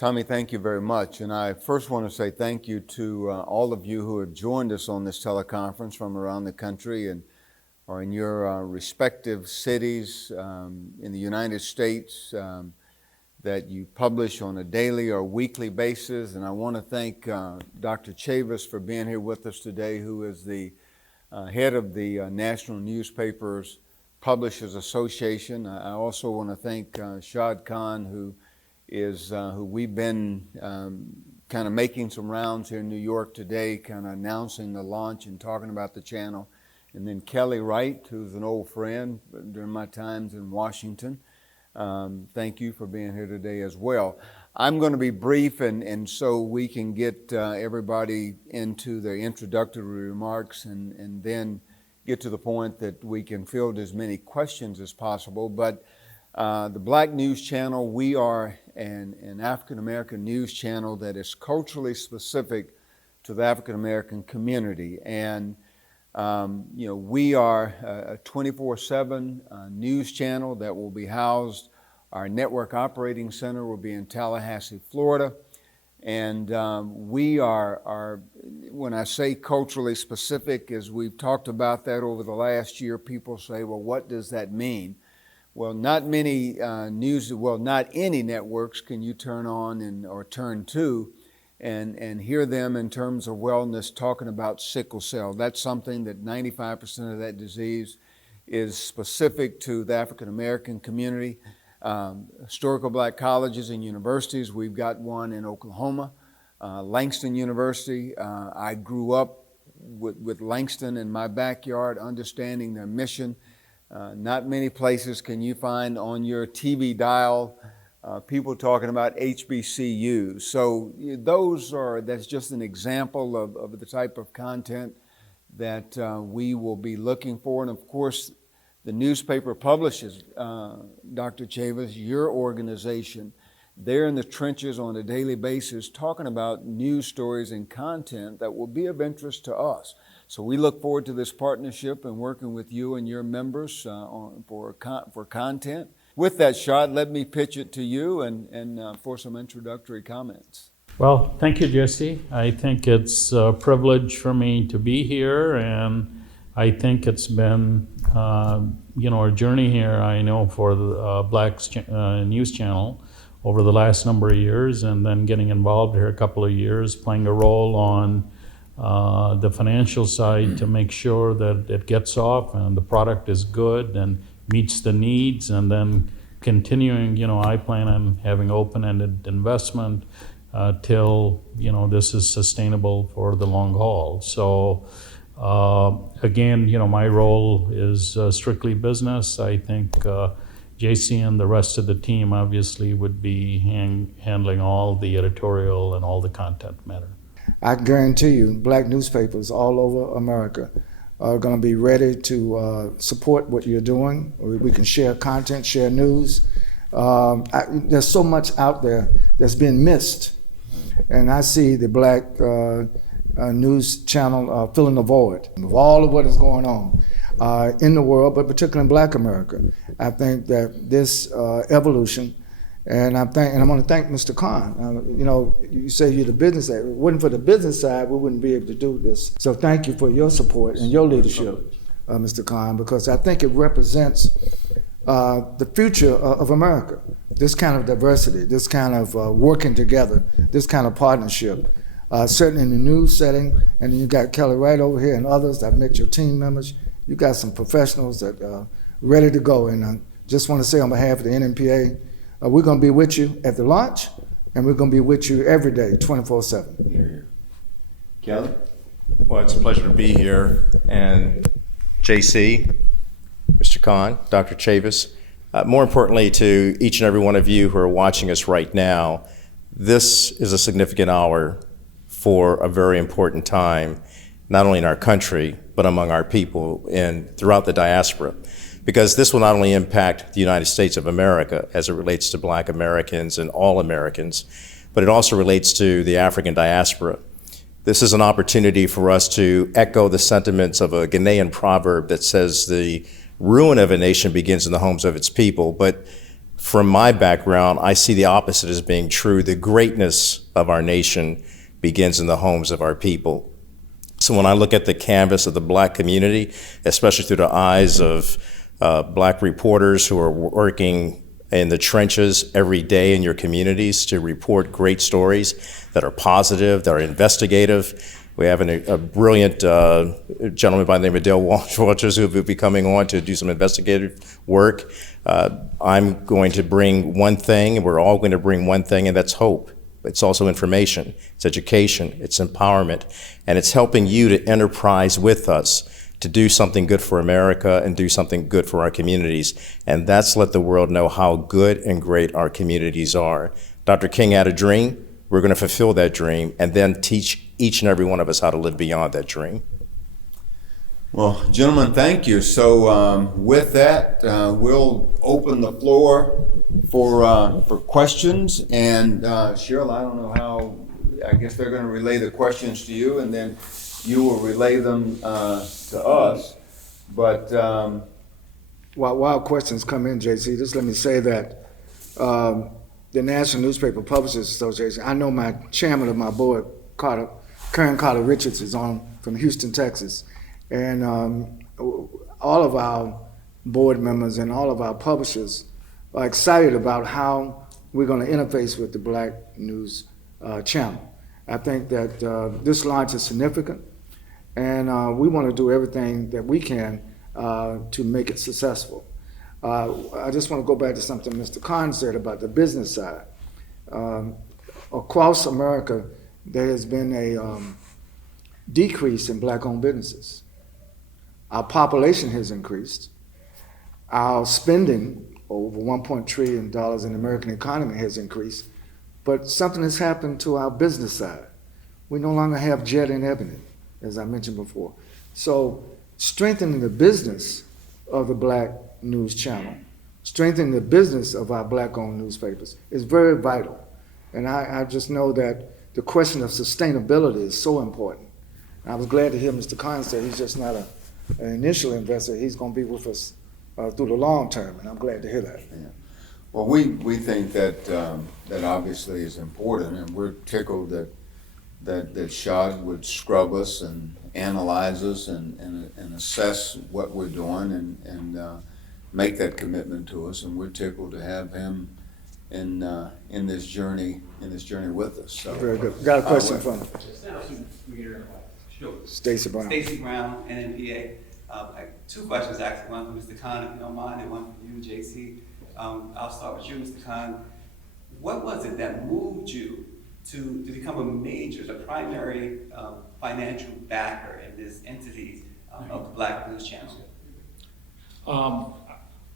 Tommy, thank you very much. And I first want to say thank you to all of you who have joined us on this teleconference from around the country and or in your respective cities in the United States that you publish on a daily or weekly basis. And I want to thank Dr. Chavis for being here with us today, who is the head of the National Newspapers Publishers Association. I also want to thank Shad Khan, who we've been kind of making some rounds here in New York today, kind of announcing the launch and talking about the channel. And then Kelly Wright, who's an old friend during my times in Washington. Thank you for being here today as well. I'm going to be brief and so we can get everybody into their introductory remarks and then get to the point that we can field as many questions as possible. But the Black News Channel, we are an African-American news channel that is culturally specific to the African-American community. And we are a 24/7 news channel that will be housed. Our network operating center will be in Tallahassee, Florida. And we are, when I say culturally specific, as we've talked about that over the last year, people say, well, what does that mean? Well, not any networks can you turn on or turn to and hear them in terms of wellness talking about sickle cell. That's something that 95% of that disease is specific to the African American community. Historical Black colleges and universities, we've got one in Oklahoma, Langston University. I grew up with Langston in my backyard, understanding their mission. Not many places can you find on your TV dial people talking about HBCUs. So that's just an example of the type of content that we will be looking for. And of course, the newspaper publishes, Dr. Chavis, your organization. They're in the trenches on a daily basis talking about news stories and content that will be of interest to us. So we look forward to this partnership and working with you and your members for content. With that, Shad, let me pitch it to you and for some introductory comments. Well, thank you, Jesse. I think it's a privilege for me to be here, and I think it's been a journey here, I know, for the Black News Channel over the last number of years, and then getting involved here a couple of years, playing a role on the financial side to make sure that it gets off and the product is good and meets the needs, and then continuing, I plan on having open-ended investment till, this is sustainable for the long haul. So again, my role is strictly business. I think JC and the rest of the team obviously would be handling all the editorial and all the content matter. I guarantee you, Black newspapers all over America are going to be ready to support what you're doing. We can share content, share news. There's so much out there that's been missed. And I see the Black News Channel filling the void of all of what is going on in the world, but particularly in Black America. I think that this evolution, and I want to thank Mr. Khan. You say you're the business side. If it wasn't for the business side, we wouldn't be able to do this. So thank you for your support and your leadership, Mr. Khan, because I think it represents the future of America. This kind of diversity, this kind of working together, this kind of partnership. Certainly in the news setting, and then you got Kelly Wright over here and others. I've met your team members. You got some professionals that are ready to go. And I just want to say on behalf of the NNPA, we're going to be with you at the launch, and we're going to be with you every day, 24/7. Kelly? Well, it's a pleasure to be here. And JC, Mr. Khan, Dr. Chavis, more importantly to each and every one of you who are watching us right now, this is a significant hour for a very important time, not only in our country, but among our people and throughout the diaspora. Because this will not only impact the United States of America as it relates to Black Americans and all Americans, but it also relates to the African diaspora. This is an opportunity for us to echo the sentiments of a Ghanaian proverb that says the ruin of a nation begins in the homes of its people. But From my background, I see the opposite as being true. The greatness of our nation begins in the homes of our people. So when I look at the canvas of the Black community, especially through the eyes of Black reporters who are working in the trenches every day in your communities to report great stories that are positive, that are investigative. We have a brilliant gentleman by the name of Dale Walters who will be coming on to do some investigative work. I'm going to bring one thing, and we're all going to bring one thing, and that's hope. It's also information, it's education, it's empowerment, and it's helping you to enterprise with us to do something good for America and do something good for our communities. And that's let the world know how good and great our communities are. Dr. King had a dream. We're going to fulfill that dream and then teach each and every one of us how to live beyond that dream. Well, gentlemen, thank you. So with that, we'll open the floor for questions. And Cheryl, I don't know how, I guess they're going to relay the questions to you, and then you will relay them to us. But While questions come in, JC, just let me say that the National Newspaper Publishers Association, I know my chairman of my board, Karen Carter Richards, is on from Houston, Texas. And all of our board members and all of our publishers are excited about how we're going to interface with the Black News channel. I think that this launch is significant, and we want to do everything that we can to make it successful. I just want to go back to something Mr. Khan said about the business side. Across America, there has been a decrease in Black-owned businesses. Our population has increased. Our spending, over $1.1 trillion in the American economy, has increased. But something has happened to our business side. We no longer have jet and ebony, as I mentioned before. So strengthening the business of the Black News channel, strengthening the business of our Black-owned newspapers is very vital. And I just know that the question of sustainability is so important. I was glad to hear Mr. Khan say he's just not an initial investor. He's going to be with us through the long term, and I'm glad to hear that. yeah. Well, we think that that obviously is important, and we're tickled that Shad would scrub us and analyze us and assess what we're doing and make that commitment to us, and we're tickled to have him in this journey with us. So Very good. Got a question from Sure. Stacey Brown. Stacey Brown, NNPA. Two questions actually, one for Mr. Khan, if you don't mind, and one for you, JC. I'll start with you, Mr. Khan. What was it that moved you to become the primary financial backer in this entity of the Black News Channel?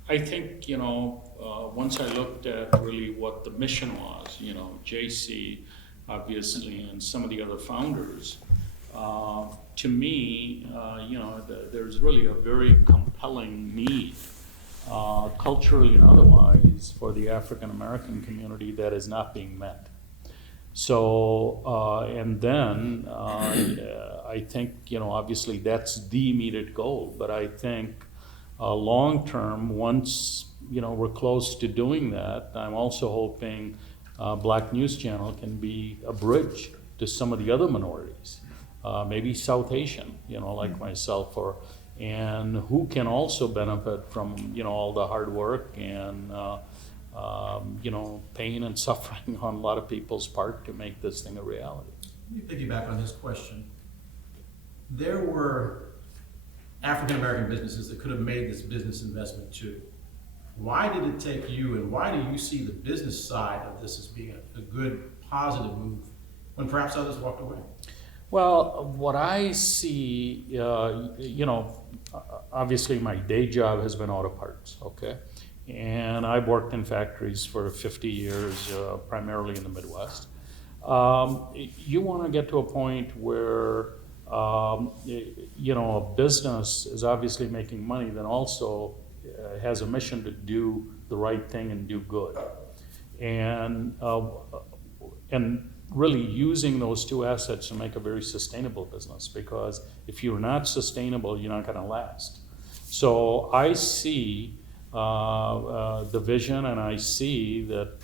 I think, once I looked at really what the mission was, JC, obviously, and some of the other founders, to me, there's really a very compelling need, culturally and otherwise, for the African American community that is not being met. So, and then I think, obviously that's the immediate goal, but I think long term, once, we're close to doing that, I'm also hoping Black News Channel can be a bridge to some of the other minorities. Maybe South Asian, like myself, and who can also benefit from, all the hard work and, pain and suffering on a lot of people's part to make this thing a reality. Let me piggyback on this question. There were African American businesses that could have made this business investment too. Why did it take you, and why do you see the business side of this as being a good, positive move when perhaps others walked away? Well, what I see, obviously my day job has been auto parts, okay? And I've worked in factories for 50 years, primarily in the Midwest. You want to get to a point where, a business is obviously making money, then also has a mission to do the right thing and do good. And really using those two assets to make a very sustainable business, because if you're not sustainable, you're not going to last. So I see the vision, and I see that,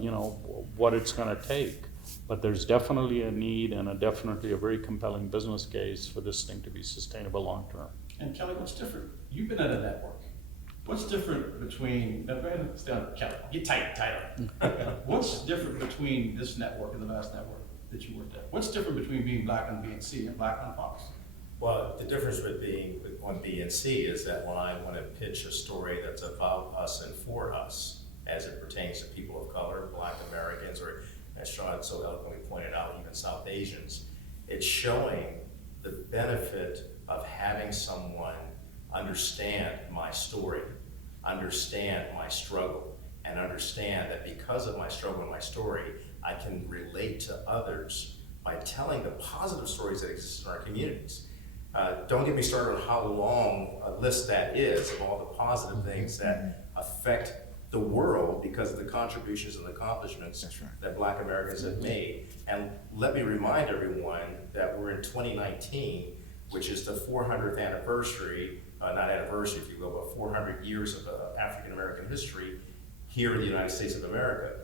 you know, what it's going to take. But there's definitely a need and definitely a very compelling business case for this thing to be sustainable long term. And Kelly, what's different? You've been at a network. What's different between, Kelly, get tighter. What's different between this network and the last network that you worked at? What's different between being black on BNC and black on Fox? Well, the difference with being on BNC is that when I want to pitch a story that's about us and for us, as it pertains to people of color, Black Americans, or as Sean so eloquently pointed out, even South Asians, it's showing the benefit of having someone understand my story, understand my struggle, and understand that because of my struggle and my story, I can relate to others by telling the positive stories that exist in our communities. Don't get me started on how long a list that is of all the positive things that affect the world because of the contributions and accomplishments that Black Americans have made. And let me remind everyone that we're in 2019, which is the 400th anniversary, not anniversary if you will, but 400 years of African American history here in the United States of America.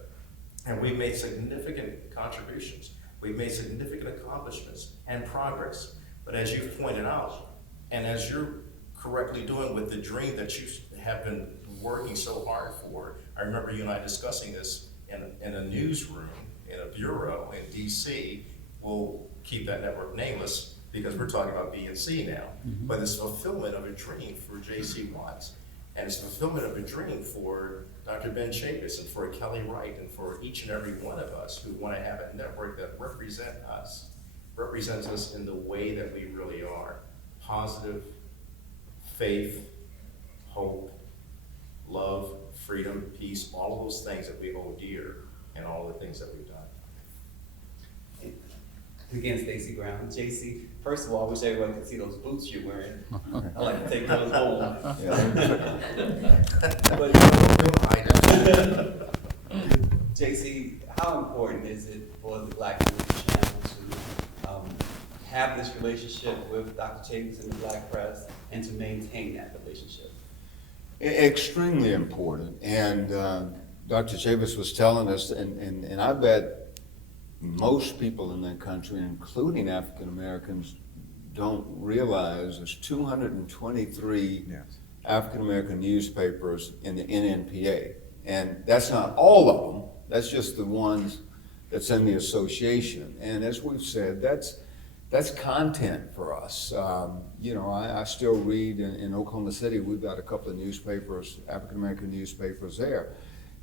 And we've made significant contributions. We've made significant accomplishments and progress. But as you've pointed out, and as you're correctly doing with the dream that you have been working so hard for, I remember you and I discussing this in a newsroom, in a bureau in DC. We'll keep that network nameless because we're talking about BNC now. Mm-hmm. But it's fulfillment of a dream for J.C. Watts. And it's fulfillment of a dream for Dr. Ben Chavis and for Kelly Wright and for each and every one of us who want to have a network that represents us in the way that we really are. Positive, faith, hope, love, freedom, peace, all of those things that we hold dear and all the things that we've done. Again, Stacey Brown. JC, first of all, I wish everyone could see those boots you're wearing. I like to take those home. JC, how important is it for the Black News Channel to have this relationship with Dr. Chavis and the Black press and to maintain that relationship? Extremely important. And Dr. Chavis was telling us, and I bet most people in that country, including African Americans, don't realize there's 223 African American newspapers in the NNPA. And that's not all of them, that's just the ones that's in the association. And as we've said, that's content for us. You know, I still read in Oklahoma City, we've got a couple of newspapers, African American newspapers there.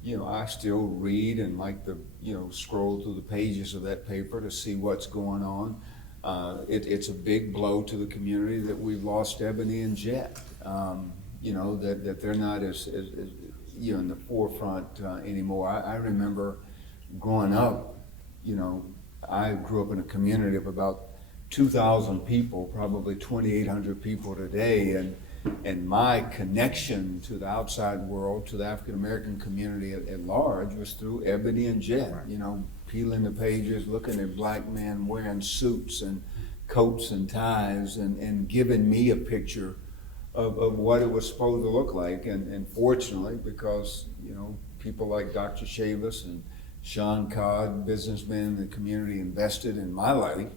You know, I still read and like to, you know, scroll through the pages of that paper to see what's going on. It's a big blow to the community that we've lost Ebony and Jet. You know, that they're not as you know, in the forefront anymore. I remember growing up, you know, I grew up in a community of about 2,000 people, probably 2,800 people today, and my connection to the outside world, to the African American community at large, was through Ebony and Jet. Right. You know, peeling the pages, looking at black men wearing suits and coats and ties, and giving me a picture of what it was supposed to look like. And fortunately, because, you know, people like Dr. Chavis and Sean Codd, businessmen in the community, invested in my life,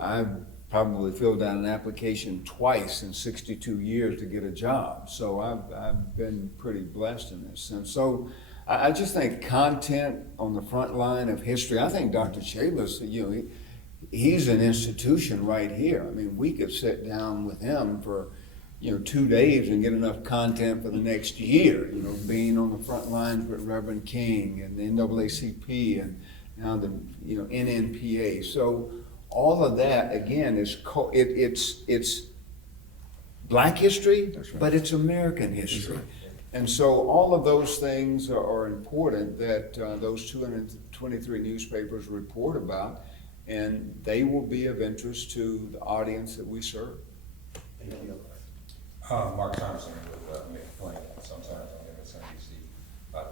I've probably filled out an application twice in 62 years to get a job. So I've been pretty blessed in this. And so I just think content on the front line of history, I think Dr. Chavis, you know, he's an institution right here. I mean, we could sit down with him for, you know, 2 days and get enough content for the next year, you know, being on the front lines with Reverend King and the NAACP and now the, you know, NNPA. So all of that, again, is it's black history, right, but it's American history. Right. And so all of those things are important that those 223 newspapers report about, and they will be of interest to the audience that we serve. Thank you. Mark Thompson with McFlane, sometimes on MSNBC.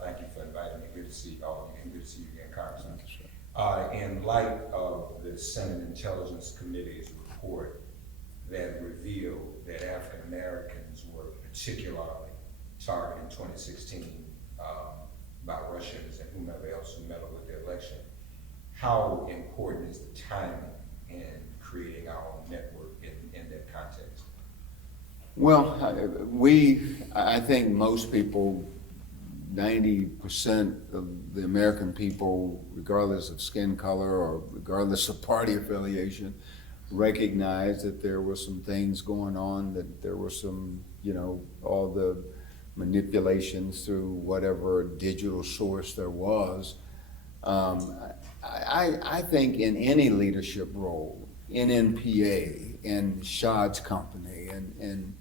Thank you for inviting me. Good to see all of you, and good to see you again, Congressman. In light of the Senate Intelligence Committee's report that revealed that African Americans were particularly targeted in 2016 by Russians and whomever else who meddled with the election. How important is the timing in creating our own network in that context? Well, I think most people, 90% of the American people, regardless of skin color or regardless of party affiliation, recognize that there were some things going on, that there were some, all the manipulations through whatever digital source there was. I think in any leadership role, NNPA and Shad's company and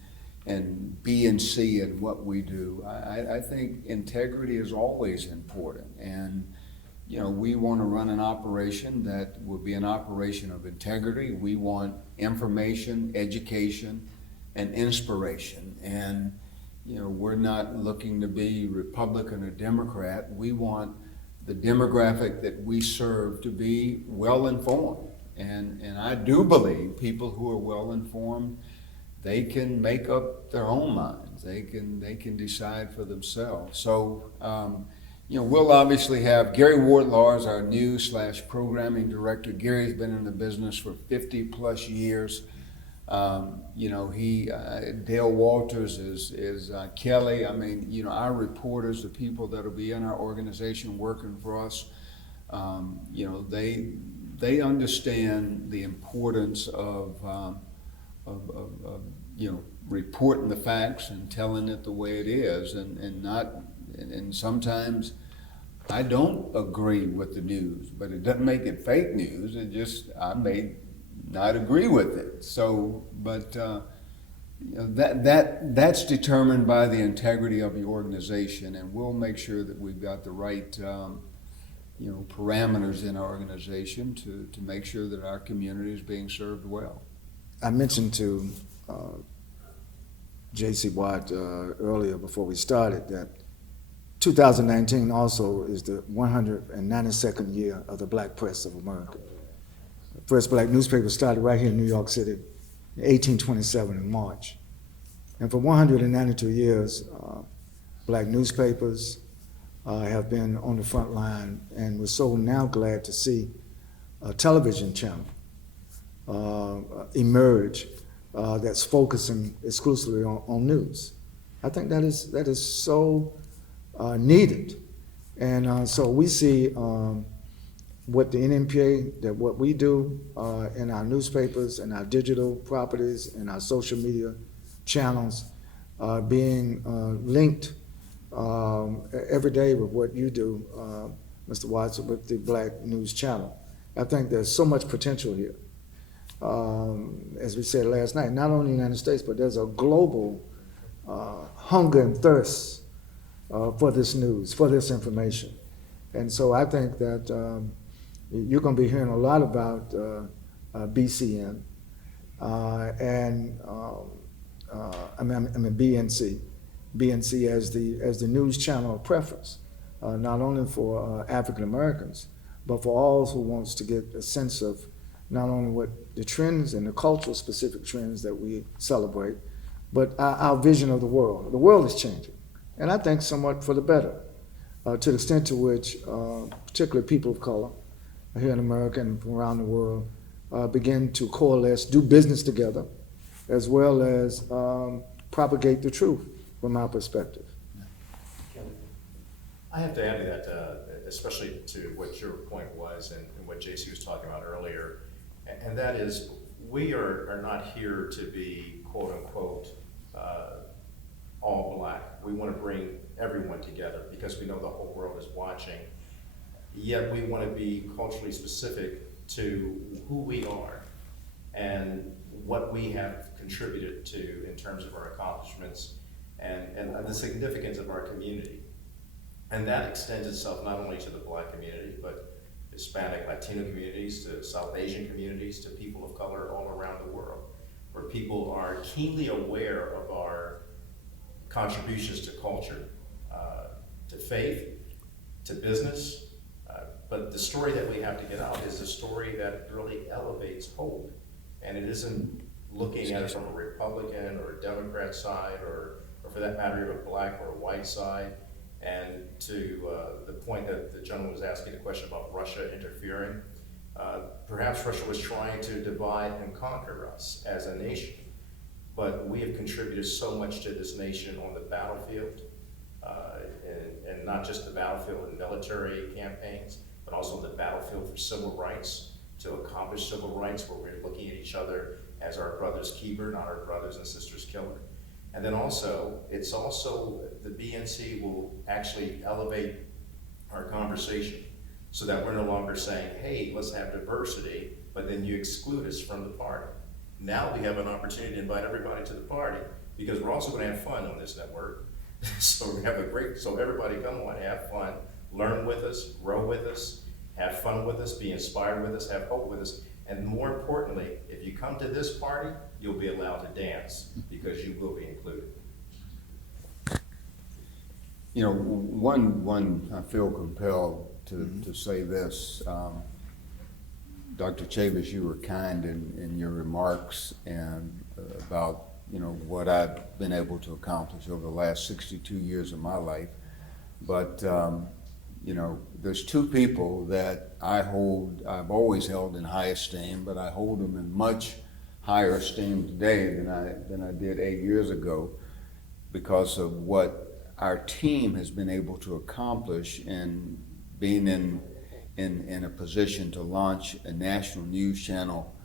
BNC and what we do, I think integrity is always important. And we want to run an operation that will be an operation of integrity. We want information, education, and inspiration. And we're not looking to be Republican or Democrat. We want the demographic that we serve to be well informed. And I do believe people who are well informed, they can make up their own minds. They can decide for themselves. So, we'll obviously have Gary Wardlaw as our news/programming director. Gary's been in the business for 50 plus years. Dale Walters is Kelly. I mean, our reporters, the people that'll be in our organization working for us, they understand the importance of reporting the facts and telling it the way it is, and sometimes I don't agree with the news, but it doesn't make it fake news. I may not agree with it. So, but that's determined by the integrity of the organization, and we'll make sure that we've got the right parameters in our organization to make sure that our community is being served well. I mentioned to J.C. Watt earlier before we started that 2019 also is the 192nd year of the Black Press of America. The first black newspaper started right here in New York City in 1827 in March. And for 192 years, black newspapers have been on the front line, and we're so now glad to see a television channel emerge that's focusing exclusively on news. I think that is so needed. And so we see what the NNPA, that what we do in our newspapers and our digital properties and our social media channels being linked every day with what you do, Mr. Watson, with the Black News Channel. I think there's so much potential here. As we said last night, not only in the United States, but there's a global hunger and thirst for this news, for this information. And so I think that you're going to be hearing a lot about BCN and BNC as the news channel of preference, not only for African Americans, but for all who wants to get a sense of not only what the trends and the cultural specific trends that we celebrate, but our vision of the world. The world is changing, and I think somewhat for the better, to the extent to which particularly people of color here in America and from around the world begin to coalesce, do business together, as well as propagate the truth from our perspective. I have to add to that, especially to what your point was and what JC was talking about earlier, and that is we are not here to be quote unquote all black. We want to bring everyone together because we know the whole world is watching, yet we want to be culturally specific to who we are and what we have contributed to in terms of our accomplishments and the significance of our community. And that extends itself not only to the Black community, but Hispanic, Latino communities, to South Asian communities, to people of color all around the world, where people are keenly aware of our contributions to culture, to faith, to business. But the story that we have to get out is a story that really elevates hope. And it isn't looking at it from a Republican or a Democrat side or for that matter, you have a black or a white side. And to the point that the gentleman was asking a question about Russia interfering, perhaps Russia was trying to divide and conquer us as a nation. But we have contributed so much to this nation on the battlefield, and not just the battlefield in military campaigns, but also the battlefield for civil rights, to accomplish civil rights where we're looking at each other as our brother's keeper, not our brothers and sisters' killer. And then also, it's also, the BNC will actually elevate our conversation so that we're no longer saying, hey, let's have diversity, but then you exclude us from the party. Now we have an opportunity to invite everybody to the party, because we're also gonna have fun on this network. So we have so everybody come on, have fun, learn with us, grow with us, have fun with us, be inspired with us, have hope with us. And more importantly, if you come to this party, you'll be allowed to dance, because you will be included. You know, one I feel compelled to say this. Dr. Chavis, you were kind in your remarks and about, you know, what I've been able to accomplish over the last 62 years of my life. But, you know, there's two people that I've always held in high esteem, but I hold them in much higher esteem today than I did 8 years ago, because of what our team has been able to accomplish in being in a position to launch a national news channel,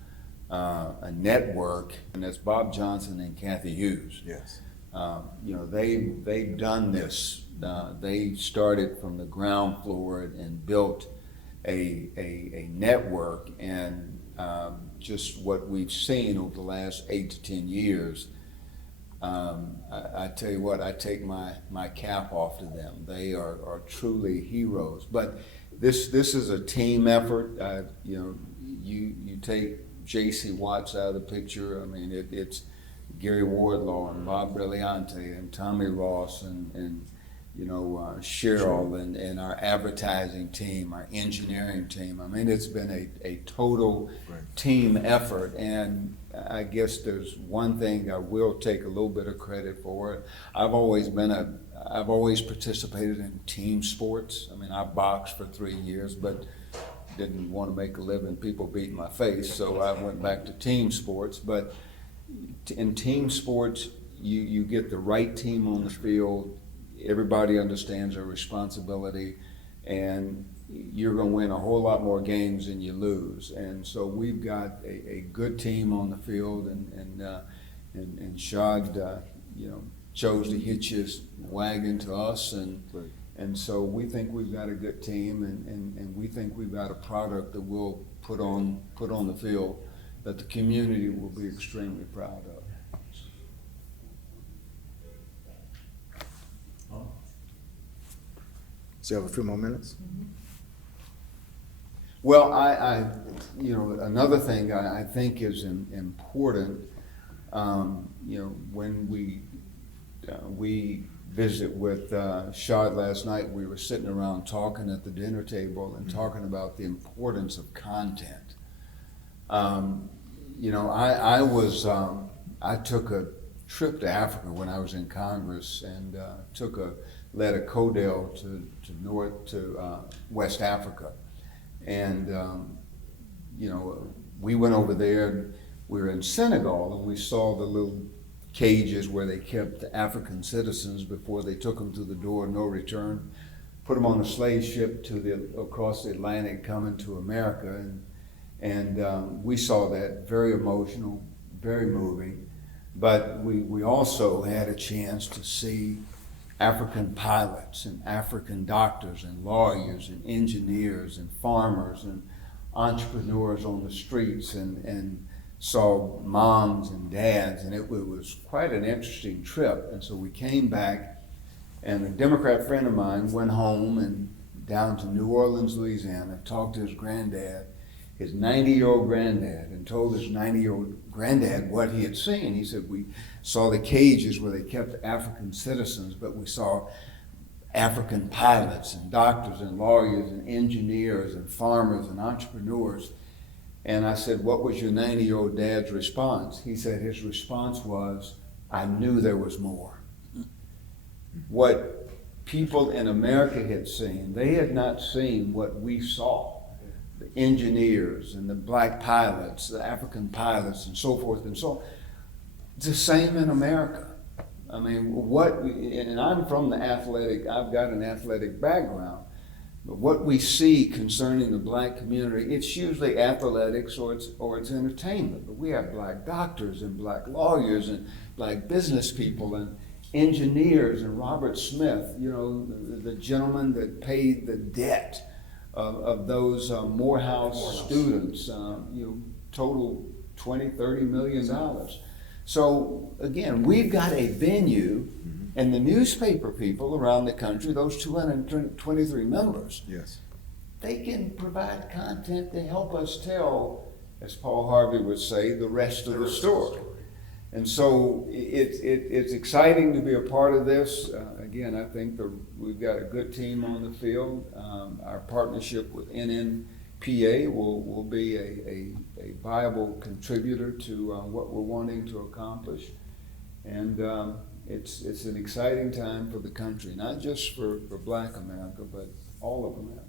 a network, and that's Bob Johnson and Kathy Hughes. Yes. You know, they've done this. They started from the ground floor and built a network, and just what we've seen over the last 8 to 10 years. I tell you what, I take my cap off to them. They are truly heroes. But this is a team effort. You know, you take J.C. Watts out of the picture. I mean, it's Gary Wardlaw and Bob Brilliante and Tommy Ross and you know, Cheryl and our advertising team, our engineering team. I mean, it's been a total team effort, and I guess there's one thing I will take a little bit of credit for. I've always participated in team sports. I mean, I boxed for 3 years, but didn't want to make a living people beating my face, so I went back to team sports. But in team sports, you get the right team on the field. Everybody understands their responsibility, and you're going to win a whole lot more games than you lose. And so we've got a good team on the field, and Shad, you know, chose to hitch his wagon to us, and so we think we've got a good team, and we think we've got a product that we'll put on the field that the community will be extremely proud of. So you have a few more minutes? Well, I you know, another thing I think is important, you know, when we visit with Shad last night, we were sitting around talking at the dinner table and talking about the importance of content. You know, I took a trip to Africa when I was in Congress, and led a CODEL to West Africa. And, you know, we went over there, and we were in Senegal, and we saw the little cages where they kept the African citizens before they took them to the door, no return, put them on a slave ship across the Atlantic coming to America. And we saw that, very emotional, very moving. But we also had a chance to see African pilots and African doctors and lawyers and engineers and farmers and entrepreneurs on the streets, and saw moms and dads, and it was quite an interesting trip. And so we came back, and a Democrat friend of mine went home and down to New Orleans, Louisiana, talked to his granddad, his 90-year-old granddad, and told his 90-year-old granddad what he had seen. He said, we saw the cages where they kept African citizens, but we saw African pilots and doctors and lawyers and engineers and farmers and entrepreneurs. And I said, what was your 90-year-old dad's response? He said his response was, I knew there was more. what people in America had seen. They had not seen what we saw. The engineers and the black pilots, the African pilots, and so forth and so on. It's the same in America. I mean, and I'm from the athletic, I've got an athletic background, but what we see concerning the black community, it's usually athletics or it's entertainment. But we have black doctors and black lawyers and black business people and engineers, and Robert Smith, you know, the gentleman that paid the debt of those Morehouse students, you know, total $20-30 million. So again, we've got a venue, and the newspaper people around the country, those 223 members, Yes. they can provide content to help us tell, as Paul Harvey would say, the rest of the story. And so it's exciting to be a part of this. Again, I think we've got a good team on the field. Our partnership with NNPA will be a viable contributor to what we're wanting to accomplish. And it's an exciting time for the country, not just for Black America, but all of America.